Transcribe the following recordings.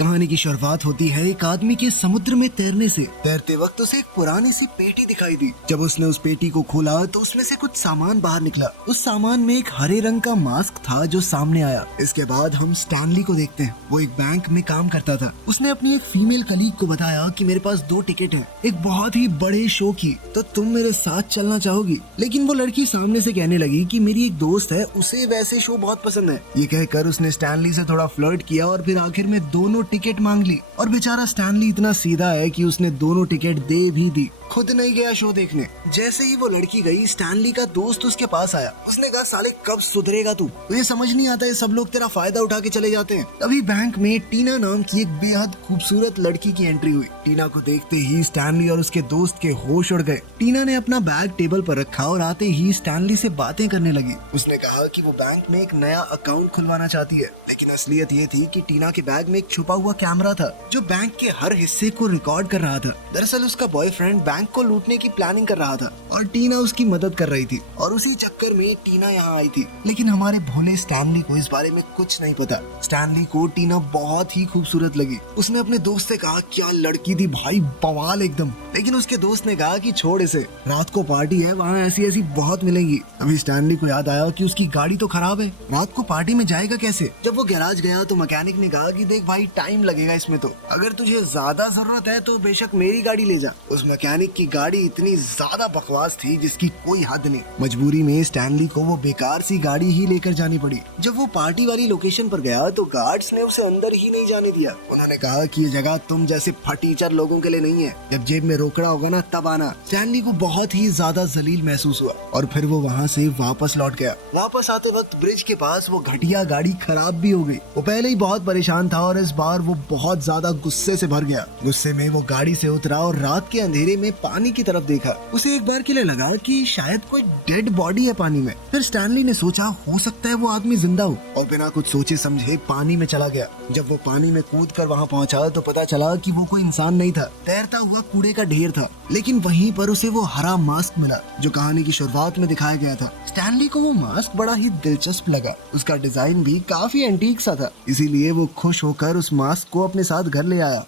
कहानी की शुरुआत होती है एक आदमी के समुद्र में तैरने से। तैरते वक्त उसे एक पुरानी सी पेटी दिखाई दी। जब उसने उस पेटी को खोला तो उसमें से कुछ सामान बाहर निकला। उस सामान में एक हरे रंग का मास्क था जो सामने आया। इसके बाद हम स्टैनली को देखते हैं। वो एक बैंक में काम करता था। उसने अपनी एक फीमेल कलीग को बताया कि मेरे पास 2 टिकट हैं, एक बहुत ही बड़े शो की, तो तुम मेरे साथ चलना चाहोगी? लेकिन वो लड़की सामने से कहने लगी कि मेरी एक दोस्त है, उसे वैसे शो बहुत पसंद है। ये कहकर उसने स्टैनली से थोड़ा फ्लर्ट किया और फिर आखिर में दोनों टिकट मांग ली। और बेचारा स्टैनली इतना सीधा है कि उसने दोनों टिकट दे भी दी, खुद नहीं गया शो देखने। जैसे ही वो लड़की गई, स्टैनली का दोस्त उसके पास आया। उसने कहा, साले कब सुधरेगा तू? तुझे समझ नहीं आता है, सब लोग तेरा फायदा उठा के चले जाते हैं। तभी बैंक में टीना नाम की एक बेहद खूबसूरत लड़की की एंट्री हुई। टीना को देखते ही स्टैनली और उसके दोस्त के होश उड़ गए। टीना ने अपना बैग टेबल पर रखा और आते ही स्टैनली से बातें करने लगी। उसने कहा कि वो बैंक में एक नया अकाउंट खुलवाना चाहती है, लेकिन असलियत ये थी कि टीना के बैग में एक छुपा हुआ कैमरा था जो बैंक के हर हिस्से को रिकॉर्ड कर रहा था। दरअसल उसका बॉयफ्रेंड बैंक को लूटने की प्लानिंग कर रहा था और टीना उसकी मदद कर रही थी, और उसी चक्कर में टीना यहाँ आई थी। लेकिन हमारे भोले स्टैनली को इस बारे में कुछ नहीं पता। स्टैनली को टीना बहुत ही खूबसूरत लगी। उसने अपने दोस्त से कहा, क्या लड़की थी भाई, बवाल एकदम। लेकिन उसके दोस्त ने कहा कि छोड़ इसे, रात को पार्टी है, वहाँ ऐसी ऐसी बहुत मिलेंगी। अभी स्टैनली को याद आया कि उसकी गाड़ी तो खराब है, रात को पार्टी में जाएगा कैसे? जब वो गैराज गया तो मैकेनिक ने कहा कि देख भाई, टाइम लगेगा इसमें, तो अगर तुझे ज्यादा जरूरत है तो बेशक मेरी गाड़ी ले जा। उस मैकेनिक की गाड़ी इतनी ज्यादा बकवास थी जिसकी कोई हद नहीं। मजबूरी में स्टैनली को वो बेकार सी गाड़ी ही लेकर जानी पड़ी। जब वो पार्टी वाली लोकेशन पर गया तो गार्ड्स ने उसे अंदर ही नहीं जाने दिया। उन्होंने कहा कि ये जगह तुम जैसे फटीचर लोगों के लिए नहीं है, जब जेब में रोकड़ा होगा ना तब आना। स्टैनली को बहुत ही ज्यादा जलील महसूस हुआ और फिर वो वहाँ से वापस लौट गया। वापस आते वक्त ब्रिज के पास वो घटिया गाड़ी खराब भी हो गई। वो पहले ही बहुत परेशान था और इस बार वो बहुत ज्यादा गुस्से से भर गया। गुस्से में वो गाड़ी से उतरा और रात के अंधेरे में पानी की तरफ देखा। उसे एक बार के लिए लगा कि शायद कोई डेड बॉडी है पानी में। फिर स्टैनली ने सोचा, हो सकता है वो आदमी जिंदा हो, और बिना कुछ सोचे समझे पानी में चला गया। जब वो पानी में कूद कर वहाँ पहुँचा तो पता चला कि वो कोई इंसान नहीं था, तैरता हुआ कूड़े का ढेर था। लेकिन वहीं पर उसे वो हरा मास्क मिला जो कहानी की शुरुआत में दिखाया गया था। स्टैनली को वो मास्क बड़ा ही दिलचस्प लगा। उसका डिजाइन भी काफी एंटीक सा था, इसीलिए वो खुश होकर उस मास्क को अपने साथ घर ले आया।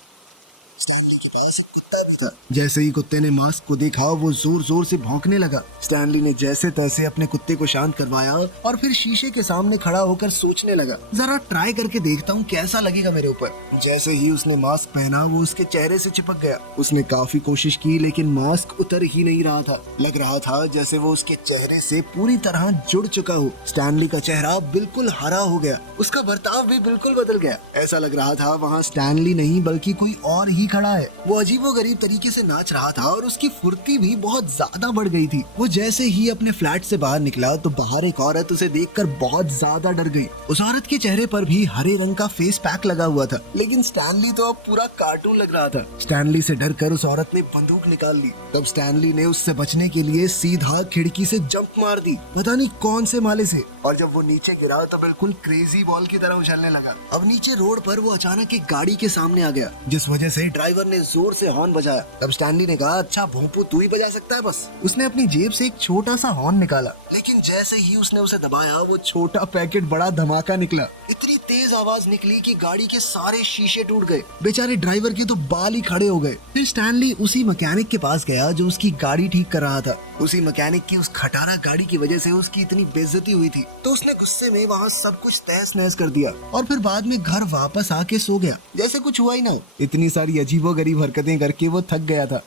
जैसे ही कुत्ते ने मास्क को देखा वो जोर जोर से भौंकने लगा। स्टैनली ने जैसे तैसे अपने कुत्ते को शांत करवाया और फिर शीशे के सामने खड़ा होकर सोचने लगा, जरा ट्राई करके देखता हूँ कैसा लगेगा मेरे ऊपर। जैसे ही उसने मास्क पहना वो उसके चेहरे से चिपक गया। उसने काफी कोशिश की लेकिन मास्क उतर ही नहीं रहा था। लग रहा था जैसे वो उसके चेहरे से पूरी तरह जुड़ चुका हो। स्टैनली का चेहरा बिल्कुल हरा हो गया, उसका बर्ताव भी बिल्कुल बदल गया। ऐसा लग रहा था वहाँ स्टैनली नहीं बल्कि कोई और ही खड़ा है। वो अजीबोगरीब तरीके से नाच रहा था और उसकी फुर्ती भी बहुत ज्यादा बढ़ गई थी। वो जैसे ही अपने फ्लैट से बाहर निकला तो बाहर एक औरत उसे देखकर बहुत ज्यादा डर गई। उस औरत के चेहरे पर भी हरे रंग का फेस पैक लगा हुआ था, लेकिन स्टैनली तो अब पूरा कार्टून लग रहा था। स्टैनली से डरकर उस औरत ने बंदूक निकाल ली। तब स्टैनली ने उससे बचने के लिए सीधा खिड़की से जंप मार दी, पता नहीं कौन से माले से। और जब वो नीचे गिरा तो बिल्कुल क्रेजी बॉल की तरह उछलने लगा। अब नीचे रोड पर वो अचानक एक गाड़ी के सामने आ गया, जिस वजह से ड्राइवर ने जोर से हॉर्न बजाया। तब स्टैनली ने कहा, अच्छा भोंपू तू ही बजा सकता है बस। उसने अपनी जेब से एक छोटा सा हॉर्न निकाला, लेकिन जैसे ही उसने उसे दबाया वो छोटा पैकेट बड़ा धमाका निकला। इतनी तेज आवाज निकली कि गाड़ी के सारे शीशे टूट गए। बेचारे ड्राइवर के तो बाल ही खड़े हो गए। फिर स्टैनली उसी मैकेनिक के पास गया जो उसकी गाड़ी ठीक कर रहा था। उसी मैकेनिक की उस खटारा गाड़ी की वजह से उसकी इतनी बेइज्जती हुई थी, तो उसने गुस्से में वहाँ सब कुछ तहस नहस कर दिया और फिर बाद में घर वापस आके सो गया, जैसे कुछ हुआ ही ना। इतनी सारी अजीबोगरीब हरकतें करके वो थक गया था।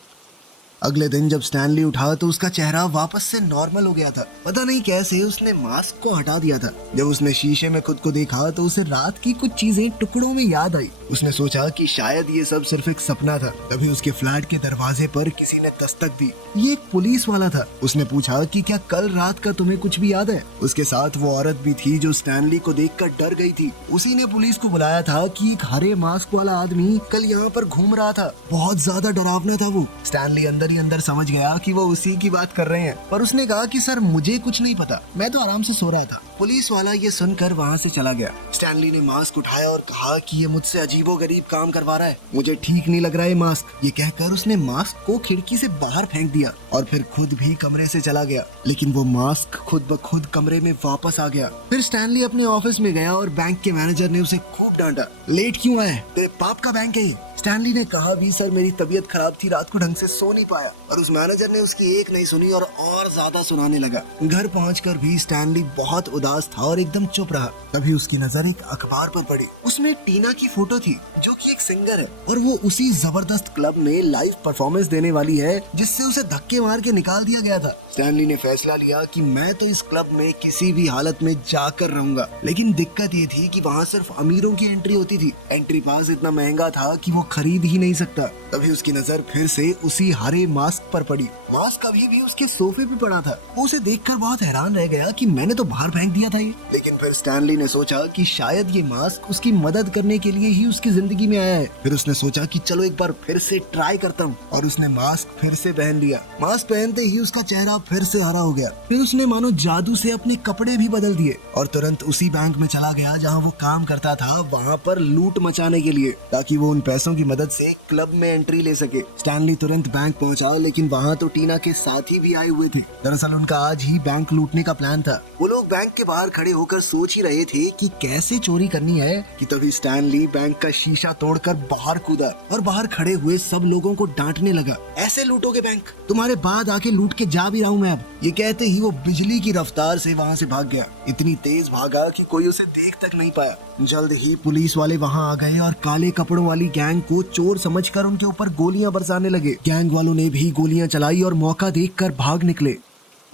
अगले दिन जब स्टैनली उठा तो उसका चेहरा वापस से नॉर्मल हो गया था। पता नहीं कैसे उसने मास्क को हटा दिया था। जब उसने शीशे में खुद को देखा तो उसे रात की कुछ चीजें टुकड़ों में याद आई। उसने सोचा कि शायद ये सब सिर्फ एक सपना था। तभी उसके फ्लैट के दरवाजे पर किसी ने दस्तक दी। ये एक पुलिस वाला था। उसने पूछा कि क्या कल रात का तुम्हें कुछ भी याद है? उसके साथ वो औरत भी थी जो स्टैनली को देखकर डर गई थी। उसी ने पुलिस को बुलाया था कि एक हरे मास्क वाला आदमी कल यहाँ पर घूम रहा था। बहुत ज्यादा डरावना था वो। स्टैनली अंदर स्टैनली अंदर समझ गया कि वो उसी की बात कर रहे हैं, पर उसने कहा कि सर मुझे कुछ नहीं पता, मैं तो आराम से सो रहा था। पुलिस वाला ये सुनकर वहाँ से चला गया। स्टैनली ने मास्क उठाया और कहा कि ये मुझसे अजीबोगरीब काम करवा रहा है, मुझे ठीक नहीं लग रहा है मास्क। ये कहकर उसने मास्क को खिड़की से बाहर फेंक दिया और फिर खुद भी कमरे से चला गया। लेकिन वो मास्क खुद ब खुद कमरे में वापस आ गया। फिर स्टैनली अपने ऑफिस में गया और बैंक के मैनेजर ने उसे खूब डांटा। लेट क्यों आए? तेरे बाप का बैंक है ये। स्टैनली ने कहा भी सर मेरी तबीयत खराब थी, रात को ढंग से सो नहीं पाया। और उस मैनेजर ने उसकी एक नहीं सुनी और ज्यादा सुनाने लगा। घर पहुंचकर भी स्टैनली बहुत उदास था और एकदम चुप रहा। तभी उसकी नजर एक अखबार पर पड़ी। उसमें टीना की फोटो थी जो कि एक सिंगर है और वो उसी जबरदस्त क्लब में लाइव परफॉर्मेंस देने वाली है जिससे उसे धक्के मार के निकाल दिया गया था। स्टैनली ने फैसला लिया कि मैं तो इस क्लब में किसी भी हालत में जाकर रहूंगा। लेकिन दिक्कत ये थी कि वहाँ सिर्फ अमीरों की एंट्री होती थी। एंट्री पास इतना महंगा था कि वो खरीद ही नहीं सकता। तभी उसकी नजर फिर से उसी हरे मास्क पर पड़ी। मास्क अभी भी उसके सोफे पे पड़ा था। वो उसे देखकर बहुत हैरान रह गया कि मैंने तो बाहर फेंक दिया था ये। लेकिन फिर स्टैनली ने सोचा कि शायद ये मास्क उसकी मदद करने के लिए ही उसकी जिंदगी में आया है। फिर उसने सोचा कि चलो एक बार फिर से ट्राई करता हूँ और उसने मास्क फिर से पहन लिया। मास्क पहनते ही उसका चेहरा फिर से हरा हो गया। फिर उसने मानो जादू से अपने कपड़े भी बदल दिए और तुरंत उसी बैंक में चला गया जहाँ वो काम करता था, वहाँ पर लूट मचाने के लिए, ताकि वो उन पैसों की मदद से क्लब में एंट्री ले सके। स्टैनली तुरंत बैंक पहुंचा, लेकिन वहाँ तो टीना के साथी भी आए हुए थे। दरअसल उनका आज ही बैंक लूटने का प्लान था। वो लोग बैंक के बाहर खड़े होकर सोच ही रहे थे कि कैसे चोरी करनी है कि तभी स्टैनली बैंक का शीशा तोड़कर बाहर कूदा और बाहर खड़े हुए सब लोगों को डांटने लगा। ऐसे लूटोगे बैंक? तुम्हारे बाद आके लूट के जा भी रहा हूँ मैं अब। ये कहते ही वो बिजली की रफ्तार से वहाँ से भाग गया। इतनी तेज भागा कि कोई उसे देख तक नहीं पाया। जल्द ही पुलिस वाले वहाँ आ गए और काले कपड़ों वाली गैंग को चोर समझकर उनके ऊपर गोलियां बरसाने लगे। गैंग वालों ने भी गोलियां चलाई और मौका देखकर भाग निकले।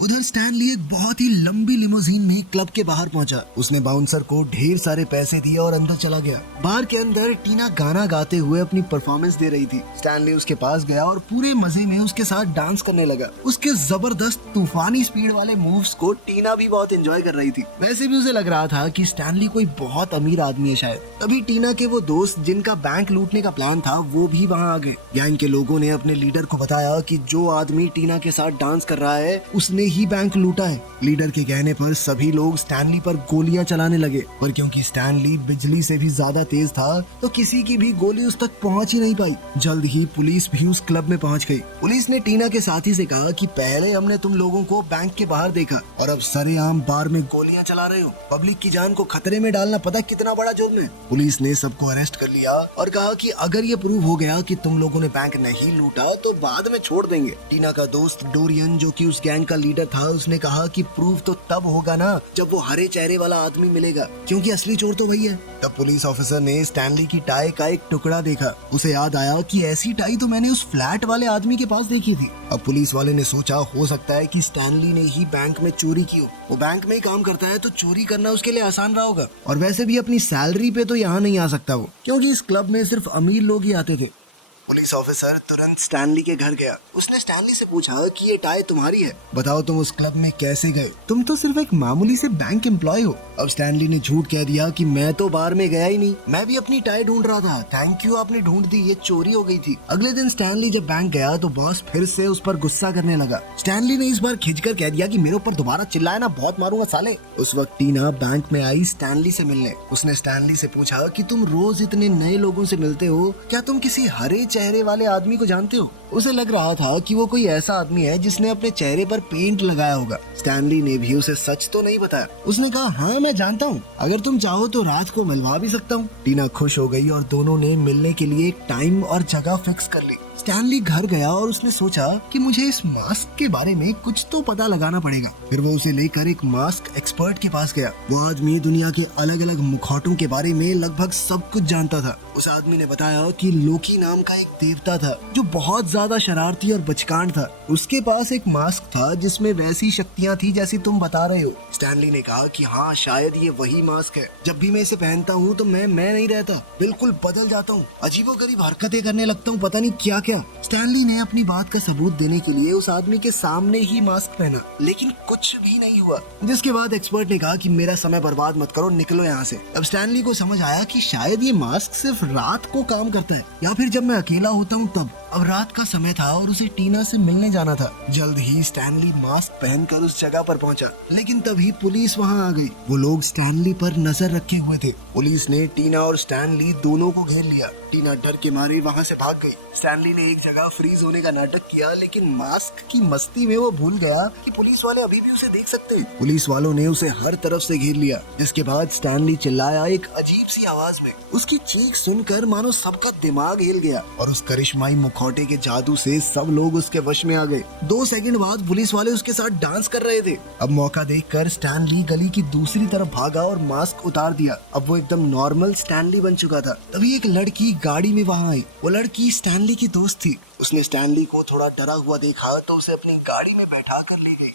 उधर स्टैनली एक बहुत ही लंबी लिमोजीन में क्लब के बाहर पहुंचा। उसने बाउंसर को ढेर सारे पैसे दिए और अंदर चला गया। बार के अंदर टीना गाना गाते हुए अपनी परफॉर्मेंस दे रही थी। स्टैनली उसके पास गया और पूरे मजे में उसके साथ डांस करने लगा। उसके जबरदस्त तूफानी स्पीड वाले मूव्स को टीना भी बहुत एंजॉय कर रही थी। वैसे भी उसे लग रहा था कि स्टैनली कोई बहुत अमीर आदमी है शायद। तभी टीना के वो दोस्त जिनका बैंक लूटने का प्लान था वो भी वहाँ आ गए। गैंग के लोगों ने अपने लीडर को बताया कि जो आदमी टीना के साथ डांस कर रहा है उसने ही बैंक लूटा है। लीडर के कहने पर सभी लोग स्टैनली पर गोलियां चलाने लगे, पर क्योंकि स्टैनली बिजली से भी ज्यादा तेज था तो किसी की भी गोली उस तक पहुंच ही नहीं पाई। जल्द ही पुलिस भी उस क्लब में पहुंच गई। पुलिस ने टीना के साथी से कहा कि पहले हमने तुम लोगों को बैंक के बाहर देखा और अब सरेआम बार में गोलियां चला रहे हो। पब्लिक की जान को खतरे में डालना पता कितना बड़ा जुर्म है। पुलिस ने सबको अरेस्ट कर लिया और कहा कि अगर ये प्रूव हो गया कि तुम लोगों ने बैंक नहीं लूटा तो बाद में छोड़ देंगे। टीना का दोस्त डोरियन जो कि उस गैंग का लीडर था उसने कहा कि प्रूफ तो तब होगा ना जब वो हरे चेहरे वाला आदमी मिलेगा, क्योंकि असली चोर तो वही है। तब पुलिस ऑफिसर ने स्टैनली की टाई का एक टुकड़ा देखा। उसे याद आया कि ऐसी टाई तो मैंने उस फ्लैट वाले आदमी के पास देखी थी। अब पुलिस वाले ने सोचा हो सकता है कि स्टैनली ने ही बैंक में चोरी की हो। वो बैंक में ही काम करता है तो चोरी करना उसके लिए आसान रहा होगा। और वैसे भी अपनी सैलरी पे तो यहाँ नहीं आ सकता वो, क्योंकि इस क्लब में सिर्फ अमीर लोग ही आते थे। पुलिस ऑफिसर तुरंत स्टैनली के घर गया। उसने स्टैनली से पूछा कि ये टाई तुम्हारी है, बताओ तुम उस क्लब में कैसे गए? तुम तो सिर्फ एक मामूली से बैंक एम्प्लॉय हो। अब स्टैनली ने झूठ कह दिया कि मैं तो बार में गया ही नहीं, मैं भी अपनी टाई ढूंढ रहा था। थैंक यू आपने ढूंढ दी, ये चोरी हो गई थी। अगले दिन स्टैनली जब बैंक गया तो बॉस फिर से उस पर गुस्सा करने लगा। स्टैनली ने इस बार खिंचकर कह दिया कि मेरे ऊपर दोबारा चिल्लाए ना, बहुत मारूंगा साले। उस वक्त टीना बैंक में आई स्टैनली से मिलने। उसने स्टैनली से पूछा कि तुम रोज इतने नए लोगों से मिलते हो, क्या तुम किसी हरे चेहरे वाले आदमी को जानते हो? उसे लग रहा था कि वो कोई ऐसा आदमी है जिसने अपने चेहरे पर पेंट लगाया होगा। स्टैनली ने भी उसे सच तो नहीं बताया। उसने कहा हाँ मैं जानता हूँ, अगर तुम चाहो तो रात को मिलवा भी सकता हूँ। टीना खुश हो गई और दोनों ने मिलने के लिए टाइम और जगह फिक्स कर ली। स्टैनली घर गया और उसने सोचा कि मुझे इस मास्क के बारे में कुछ तो पता लगाना पड़ेगा। फिर वो उसे लेकर एक मास्क एक्सपर्ट के पास गया। वो आदमी दुनिया के अलग अलग मुखौटों के बारे में लगभग सब कुछ जानता था। उस आदमी ने बताया कि लोकी नाम का एक देवता था जो बहुत ज्यादा शरारती और बचकान था। उसके पास एक मास्क था जिसमें वैसी शक्तियाँ थी जैसी तुम बता रहे हो। स्टैनली ने कहा कि हाँ शायद ये वही मास्क है। जब भी मैं इसे पहनता हूँ तो मैं नहीं रहता, बिल्कुल बदल जाता हूँ, अजीबोगरीब हरकतें करने लगता हूँ, पता नहीं क्या क्या। स्टैनली ने अपनी बात का सबूत देने के लिए उस आदमी के सामने ही मास्क पहना, लेकिन कुछ भी नहीं हुआ। जिसके बाद एक्सपर्ट ने कहा कि मेरा समय बर्बाद मत करो, निकलो यहाँ से। अब स्टैनली को समझ आया कि शायद ये मास्क सिर्फ रात को काम करता है, या फिर जब मैं अकेला अकेला होता हूँ तब। अब रात का समय था और उसे टीना से मिलने जाना था। जल्द ही स्टैनली मास्क पहनकर उस जगह पर पहुंचा, लेकिन तभी पुलिस वहां आ गई। वो लोग स्टैनली पर नजर रखे हुए थे। पुलिस ने टीना और स्टैनली दोनों को घेर लिया। टीना डर के मारे वहां से भाग गई। स्टैनली ने एक जगह फ्रीज होने का नाटक किया, लेकिन मास्क की मस्ती में वो भूल गया कि पुलिस वाले अभी भी उसे देख सकते हैं। पुलिस वालों ने उसे हर तरफ से घेर लिया, जिसके बाद स्टैनली चिल्लाया एक अजीब सी आवाज में। उसकी चीख सुनकर मानो सबका दिमाग हिल गया और उस करिश्माई मुखौटे के जादू से सब लोग उसके वश में आ गए। 2 सेकंड बाद पुलिस वाले उसके साथ डांस कर रहे थे। अब मौका देखकर स्टैनली गली की दूसरी तरफ भागा और मास्क उतार दिया। अब वो एकदम नॉर्मल स्टैनली बन चुका था। तभी एक लड़की गाड़ी में वहां आई। वो लड़की स्टैनली की दोस्त थी। उसने स्टैनली को थोड़ा डरा हुआ देखा तो उसे अपनी गाड़ी में बैठा कर ले गई।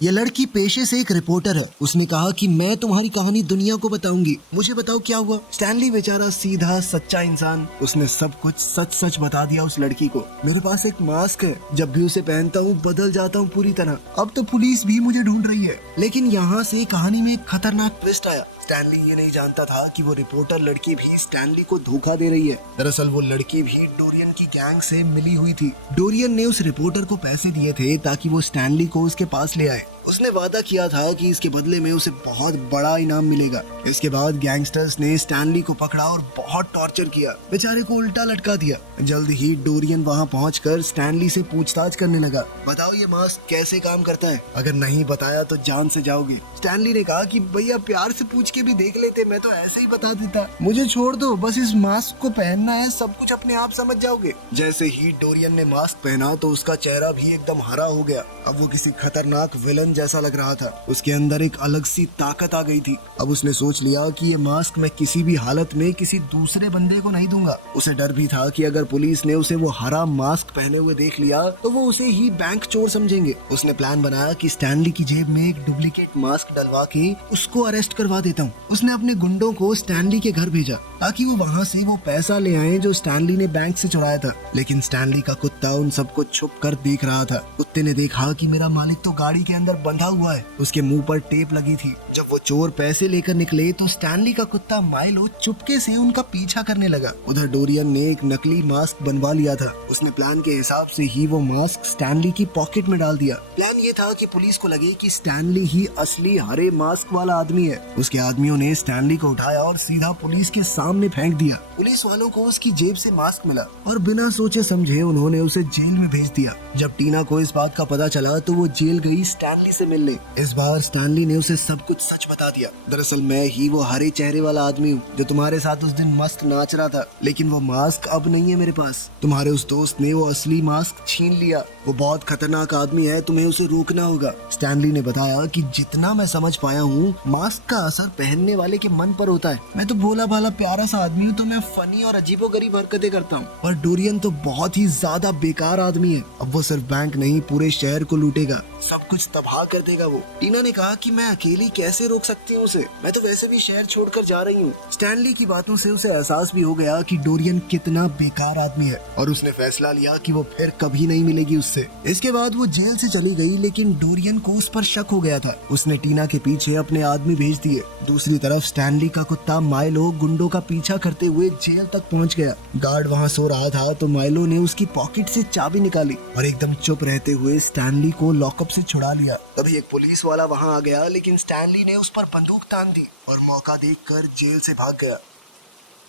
ये लड़की पेशे से एक रिपोर्टर है। उसने कहा कि मैं तुम्हारी कहानी दुनिया को बताऊंगी, मुझे बताओ क्या हुआ। स्टैनली बेचारा सीधा सच्चा इंसान, उसने सब कुछ सच सच बता दिया उस लड़की को। मेरे पास एक मास्क है, जब भी उसे पहनता हूँ बदल जाता हूँ पूरी तरह। अब तो पुलिस भी मुझे ढूंढ रही है। लेकिन यहाँ से कहानी में एक खतरनाक ट्विस्ट आया। स्टैनली ये नहीं जानता था कि वो रिपोर्टर लड़की भी स्टैनली को धोखा दे रही है। दरअसल वो लड़की भी डोरियन की गैंग से मिली हुई थी। डोरियन ने उस रिपोर्टर को पैसे दिए थे ताकि वो स्टैनली को उसके पास ले आए। उसने वादा किया था कि इसके बदले में उसे बहुत बड़ा इनाम मिलेगा। इसके बाद गैंगस्टर्स ने स्टैनली को पकड़ा और बहुत टॉर्चर किया। बेचारे को उल्टा लटका दिया। जल्द ही डोरियन वहां पहुंचकर स्टैनली से पूछताछ करने लगा। बताओ ये मास्क कैसे काम करता है, अगर नहीं बताया तो जान से जाओगे। स्टैनली ने कहा कि भैया प्यार से पूछ के भी देख लेते, मैं तो ऐसे ही बता देता। मुझे छोड़ दो, बस इस मास्क को पहनना है, सब कुछ अपने आप समझ जाओगे। जैसे ही डोरियन ने मास्क पहना तो उसका चेहरा भी एकदम हरा हो गया। अब वो किसी खतरनाक विलन जैसा लग रहा था। उसके अंदर एक अलग सी ताकत आ गई थी। अब उसने सोच लिया कि ये मास्क मैं किसी भी हालत में किसी दूसरे बंदे को नहीं दूंगा। उसे डर भी था कि अगर पुलिस ने उसे वो हरा मास्क पहने हुए देख लिया तो वो उसे ही बैंक चोर समझेंगे। उसने प्लान बनाया कि स्टैनली की जेब में एक डुप्लीकेट मास्क डलवा के उसको अरेस्ट करवा देता हूँ। उसने अपने गुंडों को स्टैनली के घर भेजा ताकि वो वहाँ से वो पैसा ले आए जो स्टैनली ने बैंक से चुराया था। लेकिन स्टैनली का कुत्ता उन सबको छुप कर देख रहा था। कुत्ते ने देखा कि मेरा मालिक तो गाड़ी के अंदर बंधा हुआ है। उसके मुंह पर टेप लगी थी। जब वो चोर पैसे लेकर निकले तो स्टैनली का कुत्ता माइलो चुपके से उनका पीछा करने लगा। उधर डोरियन ने एक नकली मास्क बनवा लिया था। उसने प्लान के हिसाब से ही वो मास्क स्टैनली की पॉकेट में डाल दिया। प्लान ये था कि पुलिस को लगे कि स्टैनली ही असली हरे मास्क वाला आदमी है। उसके आदमियों ने स्टैनली को उठाया और सीधा पुलिस के सामने फेंक दिया। पुलिस वालों को उसकी जेब से मास्क मिला और बिना सोचे समझे उन्होंने उसे जेल में भेज दिया। जब टीना को इस बात का पता चला तो वो जेल गई स्टैनली से मिलने। इस बार स्टैनली ने उसे सब कुछ सच बता दिया। दरअसल मैं ही वो हरे चेहरे वाला आदमी हूँ जो तुम्हारे साथ उस दिन मस्त नाच रहा था, लेकिन वो मास्क अब नहीं है मेरे पास। तुम्हारे उस दोस्त ने वो असली मास्क छीन लिया। वो बहुत खतरनाक आदमी है, तुम्हें उसे रोकना होगा। स्टैनली ने बताया कि जितना मैं समझ पाया हूँ मास्क का असर पहनने वाले के मन पर होता है। मैं तो भोला भाला प्यारा सा आदमी हूँ, तो मैं फनी और अजीबोगरीब हरकतें करता हूँ, पर डोरियन तो बहुत ही ज्यादा बेकार आदमी है। अब वो सिर्फ बैंक नहीं पूरे शहर को लूटेगा, सब कुछ तबाह कर देगा वो। टीना ने कहा कि मैं अकेली कैसे रोक सकती हूँ उसे, मैं तो वैसे भी शहर छोड़कर जा रही हूँ। स्टैनली की बातों से उसे एहसास भी हो गया कि डोरियन कितना बेकार आदमी है और उसने फैसला लिया कि वो फिर कभी नहीं मिलेगी उससे। इसके बाद वो जेल से चली गई, लेकिन डोरियन को उस पर शक हो गया था। उसने टीना के पीछे अपने आदमी भेज दिए। दूसरी तरफ स्टैनली का कुत्ता माइलो गुंडों का पीछा करते हुए जेल तक पहुँच गया। गार्ड वहाँ सो रहा था तो माइलो ने उसकी पॉकेट से चाबी निकाली और एकदम चुप रहते हुए स्टैनली को लॉकअप से छुड़ा लिया। तभी एक पुलिस वाला वहाँ आ गया, लेकिन स्टैनली ने उस पर बंदूक तान दी और मौका देखकर जेल से भाग गया।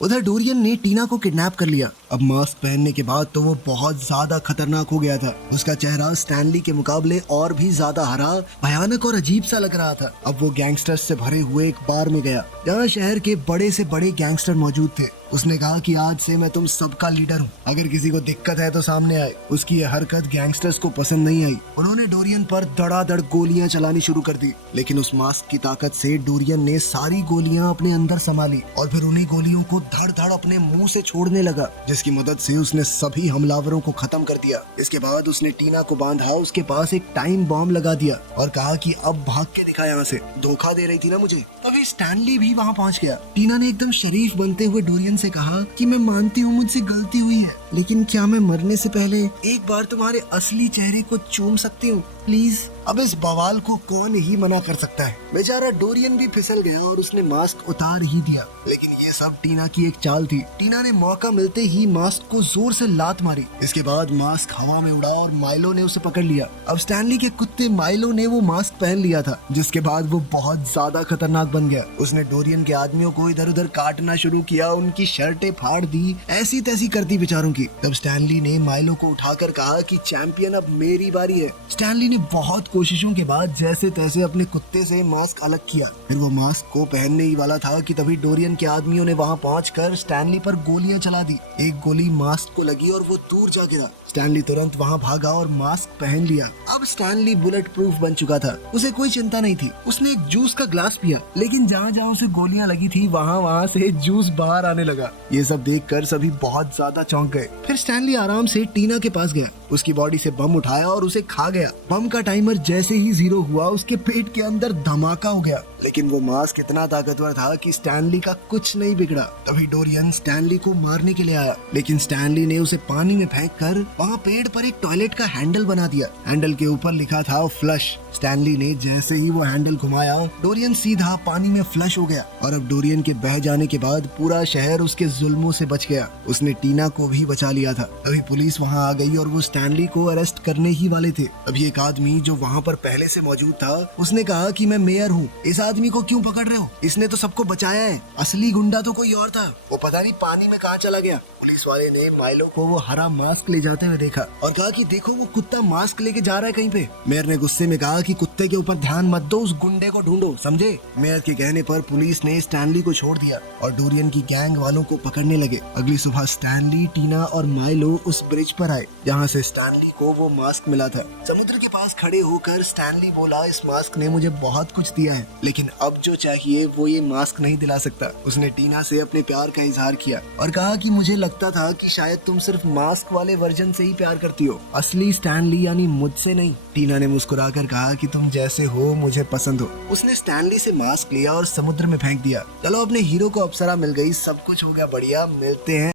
उधर डोरियन ने टीना को किडनैप कर लिया। अब मास्क पहनने के बाद तो वो बहुत ज्यादा खतरनाक हो गया था। उसका चेहरा स्टैनली के मुकाबले और भी ज्यादा हरा, भयानक और अजीब सा लग रहा था। अब वो गैंगस्टर्स से भरे हुए एक बार में गया जहाँ शहर के बड़े से बड़े गैंगस्टर मौजूद थे। उसने कहा कि आज से मैं तुम सबका लीडर हूँ, अगर किसी को दिक्कत है तो सामने आए। उसकी यह हरकत गैंगस्टर्स को पसंद नहीं आई। उन्होंने डोरियन पर धड़ाधड़ गोलियां चलानी शुरू कर दी, लेकिन उस मास्क की ताकत से डोरियन ने सारी गोलियां अपने अंदर संभाली और फिर उन्हीं गोलियों को धड़ धड़ अपने मुंह से छोड़ने लगा, जिसकी मदद से उसने सभी हमलावरों को खत्म कर दिया। इसके बाद उसने टीना को बांधा, उसके पास एक टाइम बॉम्ब लगा दिया और कहा कि अब भाग के दिखा यहाँ से, धोखा दे रही थी ना मुझे। तभी स्टैनली भी वहाँ पहुँच गया। टीना ने एकदम शरीफ बनते हुए डोरियन से कहा कि मैं मानती हूँ मुझसे गलती हुई है, लेकिन क्या मैं मरने से पहले एक बार तुम्हारे असली चेहरे को चूम सकती हूँ प्लीज? अब इस बवाल को कौन ही मना कर सकता है। बेचारा डोरियन भी फिसल गया और उसने मास्क उतार ही दिया, लेकिन ये सब टीना की एक चाल थी। टीना ने मौका मिलते ही मास्क को जोर से लात मारी। इसके बाद मास्क हवा में उड़ा और माइलो ने उसे पकड़ लिया। अब स्टैनली के कुत्ते माइलो ने वो मास्क पहन लिया था, जिसके बाद वो बहुत ज्यादा खतरनाक बन गया। उसने डोरियन के आदमियों को इधर उधर काटना शुरू किया, उनकी शर्टें फाड़ दी, ऐसी तैसी कर दी बेचारों की। तब स्टैनली ने माइलो को उठाकर कहा कि चैंपियन अब मेरी बारी है। स्टैनली ने बहुत कोशिशों के बाद जैसे तैसे अपने कुत्ते से मास्क अलग किया। फिर वो मास्क को पहनने ही वाला था कि तभी डोरियन के आदमियों ने वहां पहुंचकर स्टैनली पर गोलियां चला दी। एक गोली मास्क को लगी और वो दूर जा गिरा। स्टैनली तुरंत वहां भागा और मास्क पहन लिया। अब स्टैनली बुलेट प्रूफ बन चुका था, उसे कोई चिंता नहीं थी। उसने एक जूस का ग्लास पिया, लेकिन जहाँ जहाँ उसे गोलियां लगी थी वहाँ से जूस बाहर आने लगा। ये सब देखकर सभी बहुत ज्यादा चौंक गए। फिर स्टैनली आराम से टीना के पास गया, उसकी बॉडी से बम उठाया और उसे खा गया। बम का टाइमर जैसे ही 0 हुआ, उसके पेट के अंदर धमाका हो गया। लेकिन वो मास्क इतना ताकतवर था कि स्टैनली का कुछ नहीं बिगड़ा। तभी डोरियन स्टैनली को मारने के लिए आया, लेकिन स्टैनली ने उसे पानी में फेंक कर वहाँ पेड़ पर एक टॉयलेट का हैंडल बना दिया। हैंडल के ऊपर लिखा था फ्लश। स्टैनली ने जैसे ही वो हैंडल घुमाया, डोरियन सीधा पानी में फ्लश हो गया। और अब डोरियन के बह जाने के बाद पूरा शहर उसके जुल्मों से बच गया। उसने टीना को भी बचा लिया था। तभी पुलिस वहाँ आ गई और वो स्टैनली को अरेस्ट करने ही वाले थे। अभी एक आदमी जो वहाँ पर पहले से मौजूद था, उसने कहा कि मैं मेयर हूँ, इस आदमी को क्यों पकड़ रहे हो? इसने तो सबको बचाया है। असली गुंडा तो कोई और था, वो पता नहीं पानी में कहाँ चला गया। पुलिस वाले ने माइलो को वो हरा मास्क ले जाते हुए देखा और कहा कि देखो वो कुत्ता मास्क लेके जा रहा है कहीं पे। मेयर ने गुस्से में कहा कि कुत्ते के ऊपर ध्यान मत दो, उस गुंडे को ढूंढो, समझे? मेयर के कहने पर पुलिस ने स्टैनली को छोड़ दिया और डोरियन की गैंग वालों को पकड़ने लगे। अगली सुबह स्टैनली, टीना और माइलो उस ब्रिज पर आए जहाँ से स्टैनली को वो मास्क मिला था। समुद्र के पास खड़े होकर स्टैनली बोला, इस मास्क ने मुझे बहुत कुछ दिया है, लेकिन अब जो चाहिए वो ये मास्क नहीं दिला सकता। उसने टीना से अपने प्यार का इजहार किया और कहा कि मुझे लगता था कि शायद तुम सिर्फ मास्क वाले वर्जन से ही प्यार करती हो, असली स्टैनली यानी मुझसे नहीं। टीना ने मुस्कुराकर कहा कि तुम जैसे हो मुझे पसंद हो। उसने स्टैनली से मास्क लिया और समुद्र में फेंक दिया। चलो, अपने हीरो को अप्सरा मिल गई, सब कुछ हो गया बढ़िया। मिलते हैं